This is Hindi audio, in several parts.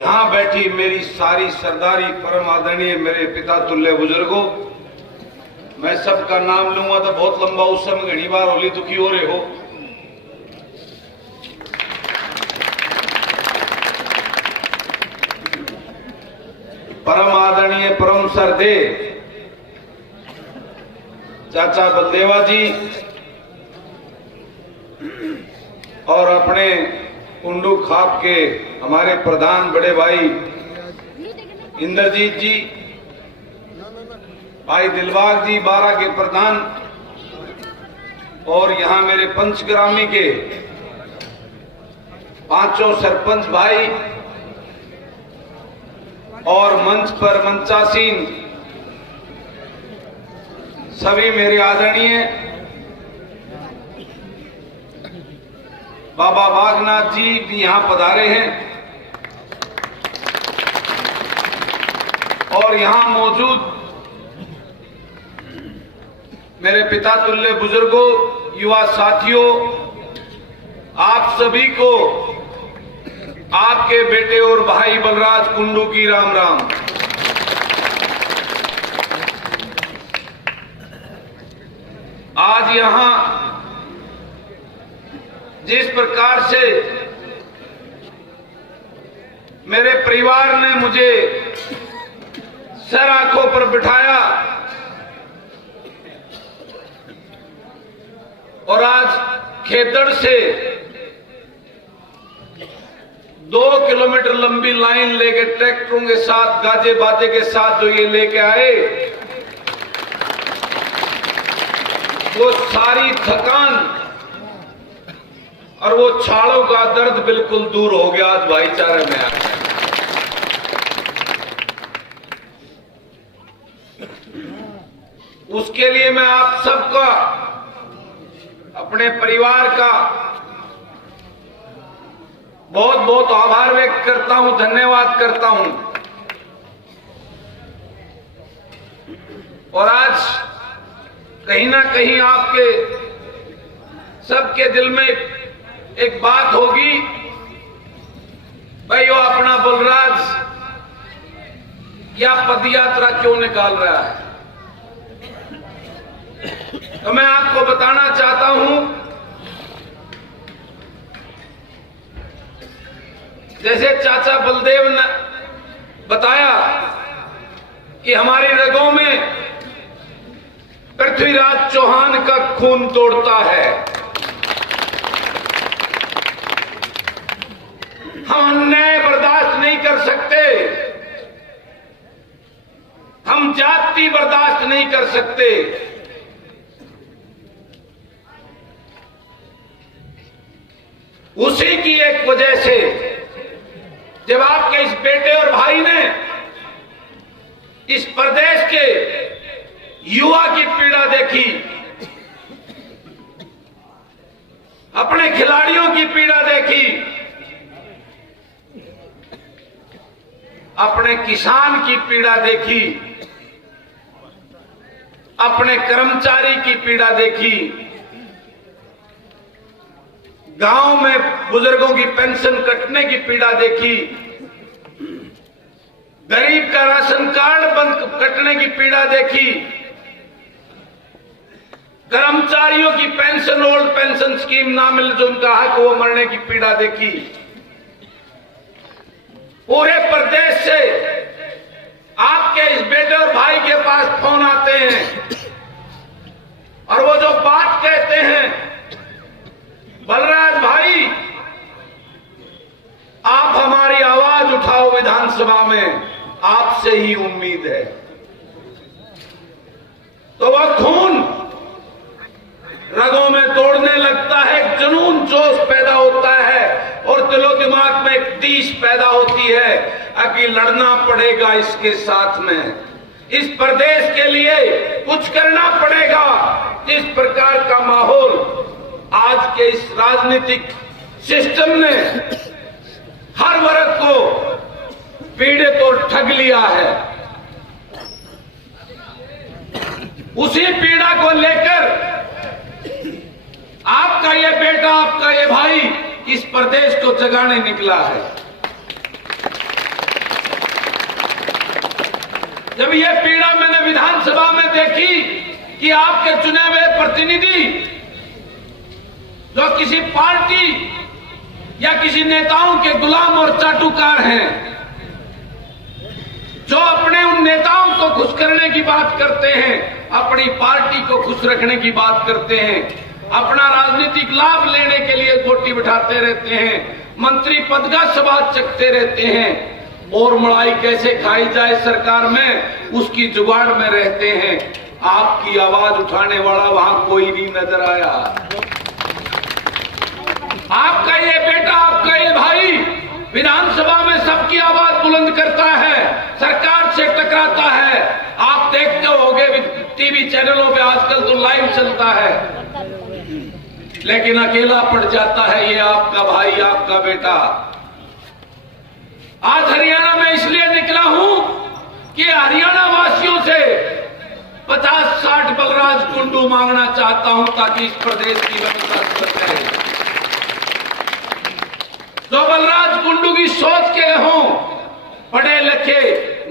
यहाँ बैठी मेरी सारी सरदारी परम आदरणीय मेरे पिता तुल्य बुजुर्गों, मैं सबका नाम लूंगा तो बहुत लंबा, उस समय घनी बार होली दुखी हो रहे हो। परम आदरणीय परम सरदे चाचा बलदेवा जी और अपने कुंडू खाप के हमारे प्रधान बड़े भाई इंद्रजीत जी, भाई दिलबाग जी 12 के प्रधान, और यहाँ मेरे पंचग्रामी के 5 सरपंच भाई और मंच पर मंचासीन सभी मेरे आदरणीय बाबा बागनाथ जी भी यहाँ पधारे हैं, और यहाँ मौजूद मेरे पिता तुल्य बुजुर्गों, युवा साथियों, आप सभी को आपके बेटे और भाई बलराज कुंडू की राम राम। आज यहाँ जिस प्रकार से मेरे परिवार ने मुझे सर आंखों पर बिठाया और आज खेतड़ से 2 किलोमीटर लंबी लाइन लेके ट्रैक्टरों के साथ, गाजे बाजे के साथ जो ये लेके आए, वो सारी थकान और वो छालों का दर्द बिल्कुल दूर हो गया। आज भाईचारे में आ गया। उसके लिए मैं आप सबका, अपने परिवार का बहुत बहुत आभार व्यक्त करता हूं, धन्यवाद करता हूं। और आज कहीं ना कहीं आपके सबके दिल में एक बात होगी, भाई वो अपना बलराज क्या पदयात्रा क्यों निकाल रहा है। तो मैं आपको बताना चाहता हूं, जैसे चाचा बलदेव ने बताया कि हमारी रगों में पृथ्वीराज चौहान का खून दौड़ता है। हम अन्याय बर्दाश्त नहीं कर सकते, हम जाति बर्दाश्त नहीं कर सकते। उसी की एक वजह से जब आपके इस बेटे और भाई ने इस प्रदेश के युवा की पीड़ा देखी, अपने खिलाड़ियों की पीड़ा देखी, अपने किसान की पीड़ा देखी, अपने कर्मचारी की पीड़ा देखी, गांव में बुजुर्गों की पेंशन कटने की पीड़ा देखी, गरीब का राशन कार्ड बंद कटने की पीड़ा देखी, कर्मचारियों की पेंशन, ओल्ड पेंशन स्कीम ना मिल जो उनका हक वो मरने की पीड़ा देखी। पूरे प्रदेश से आपके इस बेटे और भाई के पास फोन आते हैं और वो जो बात कहते हैं, बलराज भाई आप हमारी आवाज उठाओ विधानसभा में, आपसे ही उम्मीद है। तो वह खून रगों में दौड़ने लगता है, जुनून जोश पैदा होता है और दिलो दिमाग में एक तीस पैदा होती है कि लड़ना पड़ेगा इसके साथ में, इस प्रदेश के लिए कुछ करना पड़ेगा। इस प्रकार का माहौल आज के इस राजनीतिक सिस्टम ने हर वर्ग को पीड़ित और ठग लिया है। उसी पीड़ा को लेकर आपका ये बेटा, आपका ये भाई इस प्रदेश को जगाने निकला है। जब ये पीड़ा मैंने विधानसभा में देखी कि आपके चुने हुए प्रतिनिधि जो किसी पार्टी या किसी नेताओं के गुलाम और चाटुकार हैं, जो अपने उन नेताओं को खुश करने की बात करते हैं, अपनी पार्टी को खुश रखने की बात करते हैं, अपना राजनीतिक लाभ लेने के लिए गोटी बिठाते रहते हैं, मंत्री पद का स्वाद चखते रहते हैं और मलाई कैसे खाई जाए सरकार में उसकी जुगाड़ में रहते हैं। आपकी आवाज उठाने वाला वहां कोई नहीं नजर आया। आपका ये बेटा, आपका ये भाई विधानसभा में सबकी आवाज बुलंद करता है, सरकार से टकराता है। आप देखते होंगे टीवी चैनलों पे आजकल तो लाइव चलता है, लेकिन अकेला पड़ जाता है ये आपका भाई, आपका बेटा। आज हरियाणा में इसलिए निकला हूं कि हरियाणा वासियों से 50-60 बलराज कुंडू मांगना चाहता हूं ताकि इस प्रदेश की व्यवस्था सुधर जाए। जो बलराज कुंडू की सोच के हों, पढ़े लिखे,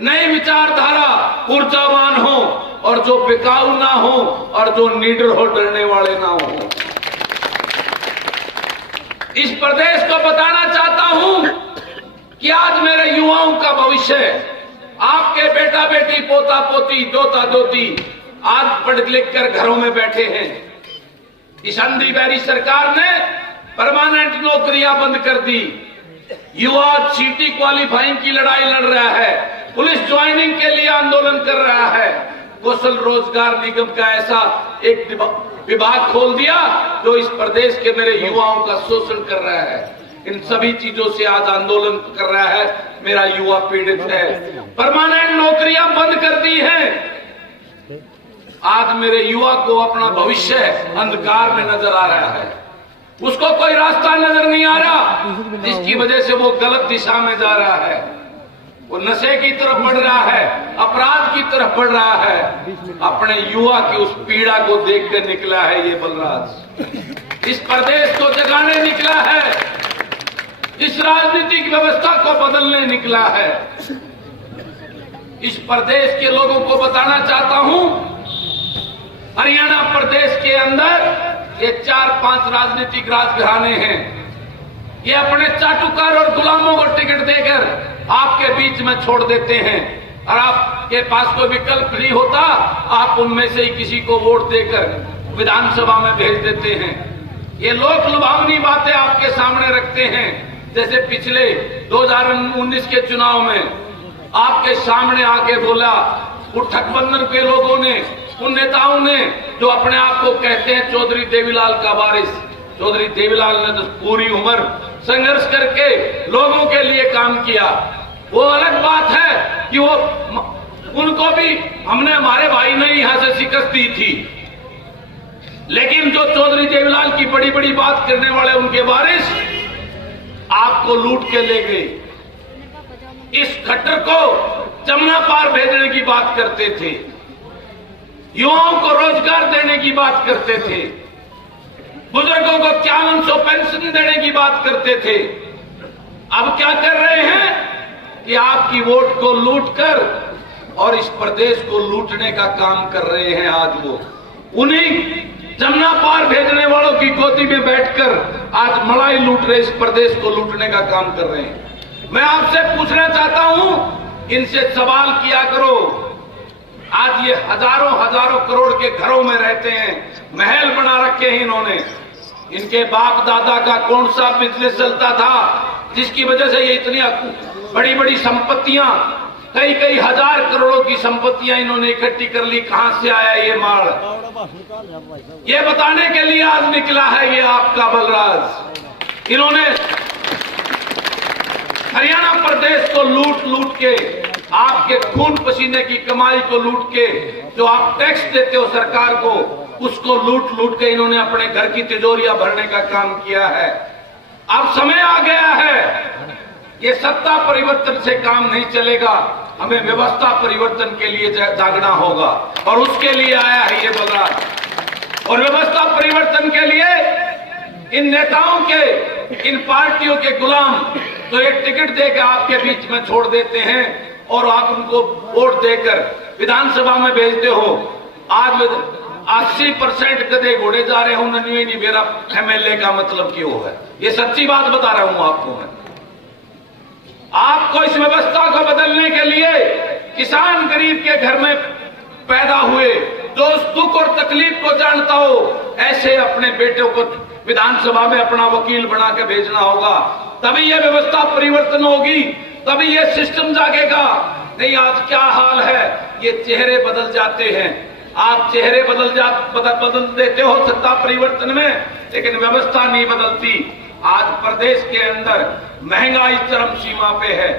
नई विचारधारा, ऊर्जावान हो और जो बिकाऊ ना हो और जो नीडर हो, डरने वाले ना हो। इस प्रदेश को बताना चाहता हूं कि आज मेरे युवाओं का भविष्य, आपके बेटा बेटी, पोता पोती, दोता दोती आज पढ़ लिख कर घरों में बैठे हैं। इस अंधी बैरी सरकार ने परमानेंट नौकरियां बंद कर दी। युवा सीटी क्वालिफाइंग की लड़ाई लड़ रहा है, पुलिस ज्वाइनिंग के लिए आंदोलन कर रहा है। कौशल रोजगार निगम का ऐसा एक विभाग खोल दिया जो इस प्रदेश के मेरे युवाओं का शोषण कर रहा है। इन सभी चीजों से आज आंदोलन कर रहा है, मेरा युवा पीड़ित है। परमानेंट नौकरियां बंद कर दी हैं। आज मेरे युवा को अपना भविष्य अंधकार में नजर आ रहा है, उसको कोई रास्ता नजर नहीं आ रहा, जिसकी वजह से वो गलत दिशा में जा रहा है। वो नशे की तरफ बढ़ रहा है, अपराध की तरफ बढ़ रहा है। अपने युवा की उस पीड़ा को देख कर निकला है ये बलराज, इस प्रदेश को जगाने निकला है, इस राजनीतिक व्यवस्था को बदलने निकला है। इस प्रदेश के लोगों को बताना चाहता हूं, हरियाणा प्रदेश के अंदर ये 4-5 राजनीतिक राजघराने हैं। ये अपने चाटुकार और गुलामों को टिकट देकर आपके बीच में छोड़ देते हैं और आपके पास कोई विकल्प नहीं होता, आप उनमें से ही किसी को वोट देकर विधानसभा में भेज देते हैं। ये लोक लुभावनी बातें आपके सामने रखते हैं, जैसे पिछले 2019 के चुनाव में आपके सामने आके बोला उठकबंधन के लोगों ने, उन नेताओं ने जो अपने आप को कहते हैं चौधरी देवीलाल का वारिस। चौधरी देवीलाल ने तो पूरी उम्र संघर्ष करके लोगों के लिए काम किया। वो अलग बात है कि वो उनको भी हमने, हमारे भाई ने यहां से शिकस्त दी थी, लेकिन जो चौधरी देवीलाल की बड़ी बड़ी बात करने वाले उनके वारिस आपको लूट के ले गए। इस खट्टर को जमुना पार भेजने की बात करते थे, युवाओं को रोजगार देने की बात करते थे, बुजुर्गों को 5100 पेंशन देने की बात करते थे। अब क्या कर रहे हैं कि आपकी वोट को लूटकर और इस प्रदेश को लूटने का काम कर रहे हैं। आज वो उन्हीं जमुना पार भेजने वालों की गोदी में बैठकर आज मलाई लूट रहे, इस प्रदेश को लूटने का काम कर रहे हैं। मैं आपसे पूछना चाहता हूं, इनसे सवाल किया करो। आज ये हजारों हजारों करोड़ के घरों में रहते हैं, महल बना रखे हैं इन्होंने। इनके बाप दादा का कौन सा बिजनेस चलता था जिसकी वजह से ये इतनी बड़ी बड़ी संपत्तियां, कई कई हजार करोड़ों की संपत्तियां इन्होंने इकट्ठी कर ली। कहां से आया ये माल, ये बताने के लिए आज निकला है ये आपका बलराज। इन्होंने हरियाणा प्रदेश को लूट लूट के, आपके खून पसीने की कमाई को लूट के, जो आप टैक्स देते हो सरकार को, उसको लूट लूट के इन्होंने अपने घर की तिजोरियां भरने का काम किया है। अब समय आ गया है, ये सत्ता परिवर्तन से काम नहीं चलेगा, हमें व्यवस्था परिवर्तन के लिए जागना होगा और उसके लिए आया है ये बलराज। और व्यवस्था परिवर्तन के लिए इन नेताओं के, इन पार्टियों के गुलाम जो एक टिकट देकर आपके बीच में छोड़ देते हैं, और आप उनको वोट देकर विधानसभा में भेजते हो। आज 80% गधे घोड़े जा रहे हो, 99 नहीं, मेरा एमएलए का मतलब क्यों है? ये सच्ची बात बता रहा हूं आपको मैं। आपको इस व्यवस्था को बदलने के लिए किसान गरीब के घर में पैदा हुए, जो उस दुख और तकलीफ को जानता हो, ऐसे अपने बेटों को विधानसभा में अपना वकील बना के भेजना होगा, तभी यह व्यवस्था परिवर्तन होगी, तभी यह सिस्टम जागेगा। नहीं, आज क्या हाल है, ये चेहरे बदल जाते हैं, आप चेहरे बदल देते हो सत्ता परिवर्तन में, लेकिन व्यवस्था नहीं बदलती। आज प्रदेश के अंदर महंगाई चरम सीमा पे है,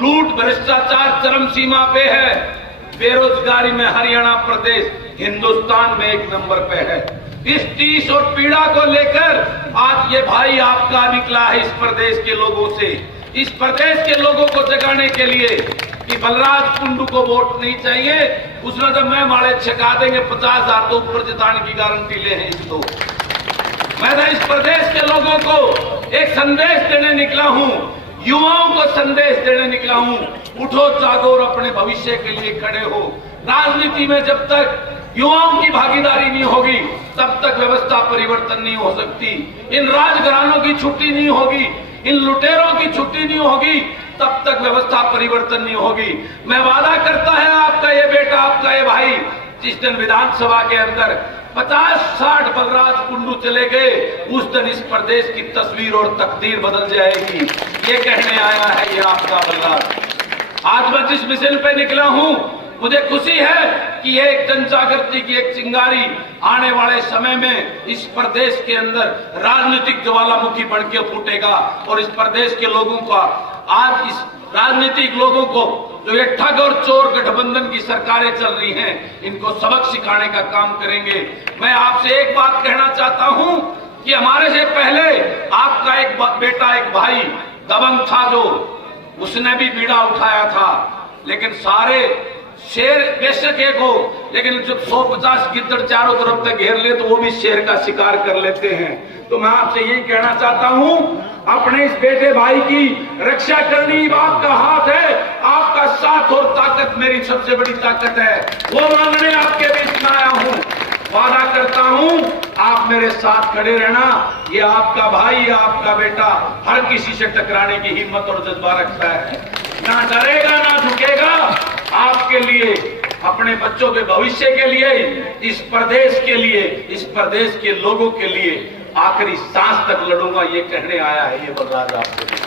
लूट भ्रष्टाचार चरम सीमा पे है, बेरोजगारी में हरियाणा प्रदेश हिंदुस्तान में 1 नंबर पे है। इस टीस और पीड़ा को लेकर आज ये भाई आपका निकला है इस प्रदेश के लोगों से, इस प्रदेश के लोगों को जगाने के लिए कि बलराज कुंडू को वोट नहीं चाहिए, उसमें तो मैं माड़े छका देंगे 50,000 तो ऊपर जिताने की गारंटी ले हैं इसको। मैं तो इस प्रदेश के लोगों को एक संदेश देने निकला हूं, युवाओं को संदेश देने निकला हूं, उठो जागो और अपने भविष्य के लिए खड़े हो। राजनीति में जब तक युवाओं की भागीदारी नहीं होगी, तब तक व्यवस्था परिवर्तन नहीं हो सकती। इन राजघरानों की छुट्टी नहीं होगी, इन लुटेरों की छुट्टी नहीं होगी, तब तक व्यवस्था परिवर्तन नहीं होगी। मैं वादा करता है आपका ये बेटा, आपका ये भाई, जिस दिन विधानसभा के अंदर 50-60 बलराज कुंडू चले गए, उस दिन इस प्रदेश की तस्वीर और तकदीर बदल जाएगी। ये कहने आया है ये आपका बलराज। आज मैं जिस मिशन पे निकला हूं, मुझे खुशी है कि एक जन जागृति की एक चिंगारी आने वाले समय में इस प्रदेश के अंदर राजनीतिक ज्वालामुखी बन के फूटेगा और इस प्रदेश के लोगों का, आज इस राजनीतिक लोगों को जो ये ठग और चोर गठबंधन की सरकारें चल रही हैं, इनको सबक सिखाने का काम करेंगे। मैं आपसे एक बात कहना चाहता हूं कि हमारे से पहले आपका एक बेटा, एक भाई दबंग था, जो उसने भी बीड़ा उठाया था, लेकिन सारे शेर बेशक एक हो, लेकिन जब 150 गिद्दड़ चारों तरफ से घेर ले तो वो भी शेर का शिकार कर लेते हैं। तो मैं आपसे यही कहना चाहता हूं, अपने इस बेटे भाई की रक्षा करनी आपका हाथ है, आपका साथ और ताकत मेरी सबसे बड़ी ताकत है, वो मांगने आपके बीच में आया हूं। वादा करता हूं आप मेरे साथ खड़े रहना। ये आपका भाई, आपका बेटा हर किसी से टकराने की हिम्मत और जज्बा रखता है, ना डरेगा ना झुकेगा। आपके लिए, अपने बच्चों के भविष्य के लिए, इस प्रदेश के लिए, इस प्रदेश के लोगों के लिए आखिरी सांस तक लड़ूंगा, ये कहने आया है ये बलराज आपको।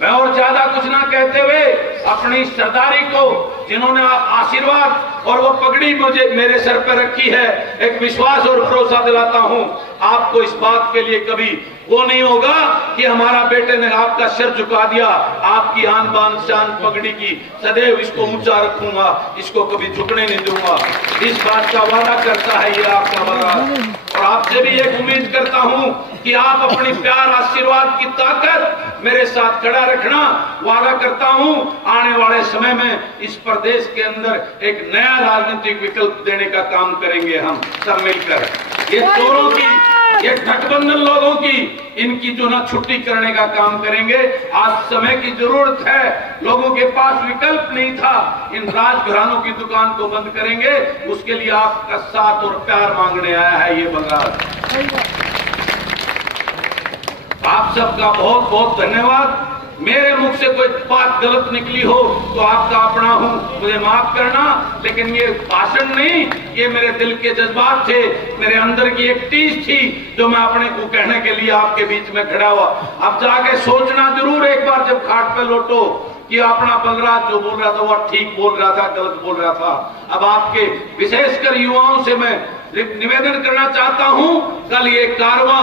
मैं और ज्यादा कुछ ना कहते हुए अपनी सरदारी को, जिन्होंने आप आशीर्वाद और वो पगड़ी मुझे मेरे सर पर रखी है, एक विश्वास और भरोसा दिलाता हूं आपको इस बात के लिए कभी वो नहीं होगा कि हमारा बेटे ने आपका सिर झुका दिया। आपकी आन बान शान पगड़ी की सदैव इसको ऊंचा रखूंगा, इसको कभी झुकने नहीं दूंगा। इस बात का वादा करता है ये आपका बलराज। और आपसे भी एक उम्मीद करता हूं कि आप अपनी प्यार आशीर्वाद की ताकत मेरे साथ खड़ा रखना। वादा करता हूं आने वाले समय में इस प्रदेश के अंदर एक नया राजनीतिक विकल्प देने का काम करेंगे हम सब मिलकर। ये चोरों की, ये गठबंधन लोगों की, इनकी जो ना छुट्टी करने का काम करेंगे। आज समय की जरूरत है, लोगों के पास विकल्प नहीं था, इन राजघरानों की दुकान को बंद करेंगे। उसके लिए आपका साथ और प्यार मांगने आया है ये बलराज। आप सबका बहुत बहुत धन्यवाद। मेरे मुख से कोई बात गलत निकली हो तो आपका अपना हूं, मुझे माफ करना, लेकिन ये भाषण नहीं, ये मेरे दिल के जज्बात थे, मेरे अंदर की एक टीस थी जो मैं अपने को कहने के लिए आपके बीच में खड़ा हुआ। अब जाके सोचना जरूर एक बार जब खाट पे लौटो कि अपना बलराज जो बोल रहा था वो ठीक बोल रहा था, गलत बोल रहा था। अब आपके विशेषकर युवाओं से मैं निवेदन करना चाहता हूं, कल ये कारवां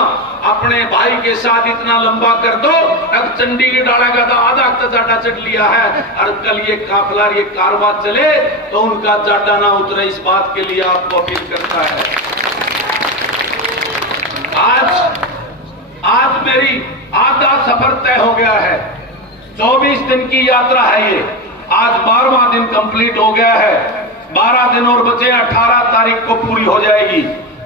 अपने भाई के साथ इतना लंबा कर दो, अब चंडीगढ़ डाला का था आधा जाडा चढ़ लिया है, और कल ये काफिला, ये कारवां चले तो उनका जाडा ना उतरे, इस बात के लिए आपको अपील करता है। आज मेरी आधा सफर तय हो गया है, 24 दिन की यात्रा है ये, आज 12वां दिन कंप्लीट हो गया है, 12 दिन और बचे, 18 तारीख को पूरी हो जाएगी।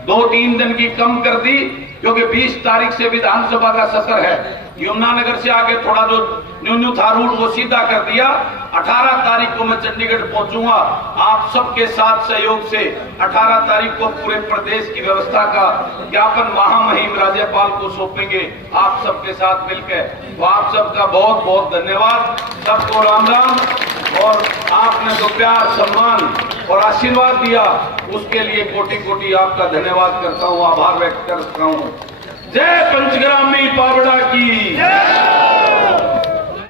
2-3 दिन की कम कर दी, क्योंकि 20 तारीख से विधानसभा का सत्र है। यमुनानगर से आगे थोड़ा जो न्यू था रूट वो सीधा कर दिया। 18 तारीख को मैं चंडीगढ़ पहुंचूंगा। आप सबके साथ सहयोग से 18 तारीख को पूरे प्रदेश की व्यवस्था का ज्ञापन महामहिम राज्यपाल को सौंपेंगे, आप सबके साथ मिलकर। तो आप सबका बहुत बहुत धन्यवाद, सबको राम राम। और आपने जो प्यार, सम्मान और आशीर्वाद दिया उसके लिए कोटि कोटि आपका धन्यवाद करता हूँ, आभार व्यक्त करता हूँ। जय पंचग्रामी पावड़ा की।